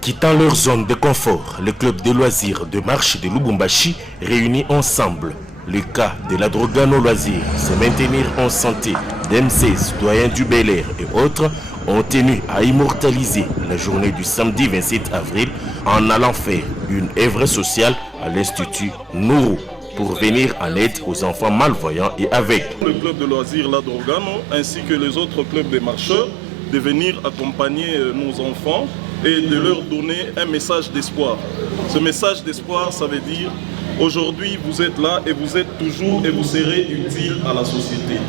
Quittant leur zone de confort, le club de loisirs de marche de Lubumbashi réunit ensemble le cas de la Drogano Loisirs, se maintenir en santé, d'M16, doyen du Bel Air et autres ont tenu à immortaliser la journée du samedi 27 avril en allant faire une œuvre sociale à l'Institut Nourou pour venir en aide aux enfants malvoyants et aveugles. Le club de loisirs La Drogano ainsi que les autres clubs de marcheurs de venir accompagner nos enfants et de leur donner un message d'espoir. Ce message d'espoir, ça veut dire aujourd'hui vous êtes là et vous êtes toujours et vous serez utile à la société.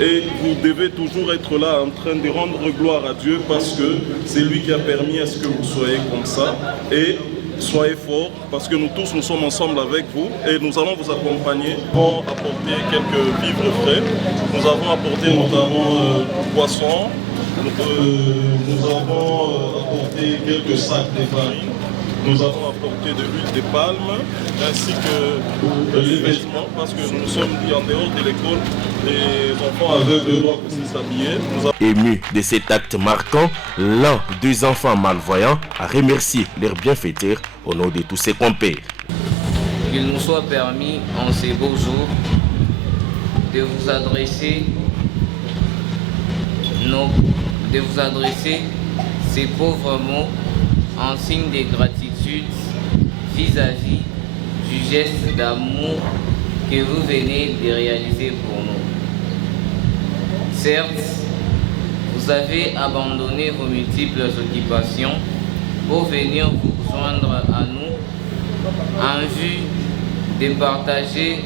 Et vous devez toujours être là en train de rendre gloire à Dieu parce que c'est lui qui a permis à ce que vous soyez comme ça. Et soyez forts parce que nous tous nous sommes ensemble avec vous et nous allons vous accompagner pour apporter quelques vivres frais. Nous avons apporté notamment du poisson, nous avons apporté quelques sacs de farine. Nous avons apporté de l'huile de palme ainsi que les vêtements parce que nous sommes dit en dehors de l'école, les enfants aveugles doivent aussi s'habiller. Ému de cet acte marquant, l'un des enfants malvoyants a remercié leur bienfaiteur au nom de tous ses compères. Qu'il nous soit permis en ces beaux jours de vous adresser ces pauvres mots en signe de gratitude vis-à-vis du geste d'amour que vous venez de réaliser pour nous. Certes, vous avez abandonné vos multiples occupations pour venir vous joindre à nous en vue de partager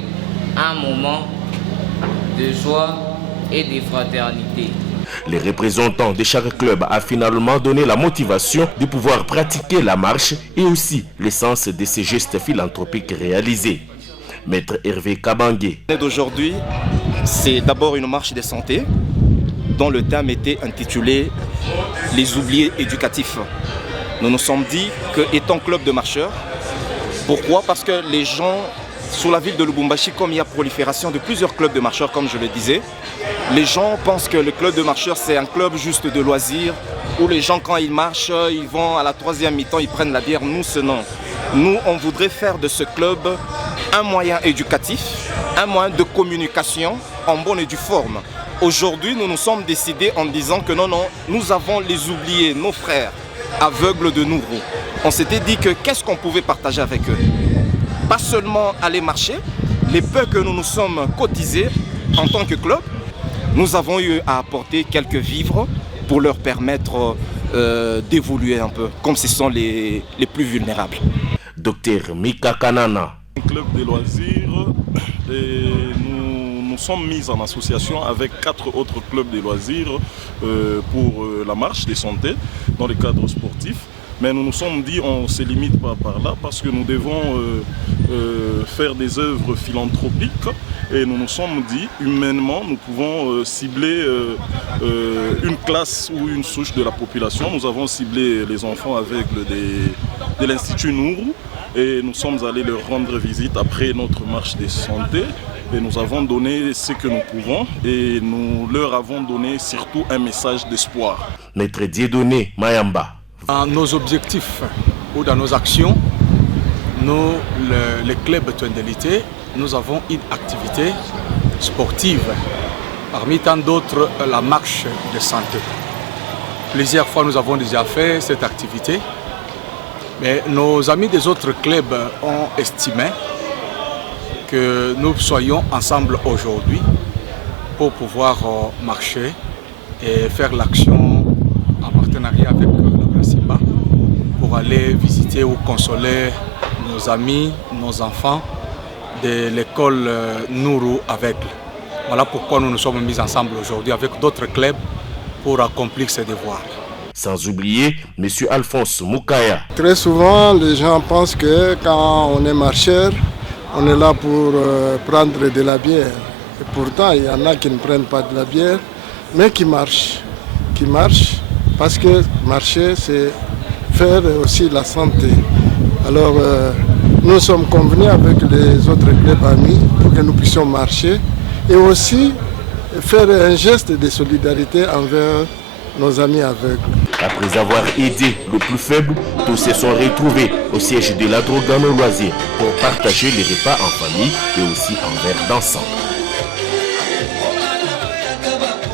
un moment de joie et de fraternité. Les représentants de chaque club a finalement donné la motivation de pouvoir pratiquer la marche et aussi l'essence de ces gestes philanthropiques réalisés. Maître Hervé Kabangué. D'aujourd'hui, c'est d'abord une marche de santé dont le thème était intitulé « Les oubliés éducatifs ». Nous nous sommes dit que, étant club de marcheurs, pourquoi? Parce que les gens, sur la ville de Lubumbashi, comme il y a prolifération de plusieurs clubs de marcheurs, comme je le disais, les gens pensent que le club de marcheurs, c'est un club juste de loisirs, où les gens, quand ils marchent, ils vont à la troisième mi-temps, ils prennent la bière. Nous, ce non. Nous, on voudrait faire de ce club un moyen éducatif, un moyen de communication en bonne et due forme. Aujourd'hui, nous nous sommes décidés en disant que non, nous avons les oubliés, nos frères aveugles de Nourou. On s'était dit que qu'est-ce qu'on pouvait partager avec eux? Pas seulement aller marcher, les peu que nous nous sommes cotisés en tant que club, nous avons eu à apporter quelques vivres pour leur permettre d'évoluer un peu, comme ce sont les plus vulnérables. Docteur Mika Kanana. Un club de loisirs et nous sommes mis en association avec 4 autres clubs de loisirs pour la marche des santé dans le cadre sportif. Mais nous nous sommes dit on ne se limite pas par là parce que nous devons faire des œuvres philanthropiques et nous nous sommes dit humainement nous pouvons cibler une classe ou une souche de la population. Nous avons ciblé les enfants aveugles de l'Institut Nourou et nous sommes allés leur rendre visite après notre marche de santé et nous avons donné ce que nous pouvons et nous leur avons donné surtout un message d'espoir. Maître Dieudonné Mayamba. Dans nos objectifs ou dans nos actions, nous, les clubs Twendélité, nous avons une activité sportive. Parmi tant d'autres, la marche de santé. Plusieurs fois, nous avons déjà fait cette activité. Mais nos amis des autres clubs ont estimé que nous soyons ensemble aujourd'hui pour pouvoir marcher et faire l'action en partenariat avec pour aller visiter ou consoler nos amis, nos enfants de l'école Nourou aveugle. Voilà pourquoi nous nous sommes mis ensemble aujourd'hui avec d'autres clubs pour accomplir ces devoirs. Sans oublier M. Alphonse Moukaya. Très souvent, les gens pensent que quand on est marcheur, on est là pour prendre de la bière. Et pourtant, il y en a qui ne prennent pas de la bière, mais qui marchent. Parce que marcher, c'est faire aussi la santé. Alors, nous sommes convenus avec les autres clubs amis pour que nous puissions marcher et aussi faire un geste de solidarité envers nos amis aveugles. Après avoir aidé le plus faible, tous se sont retrouvés au siège de l'Adrogano Loisir pour partager les repas en famille et aussi en verre d'ensemble.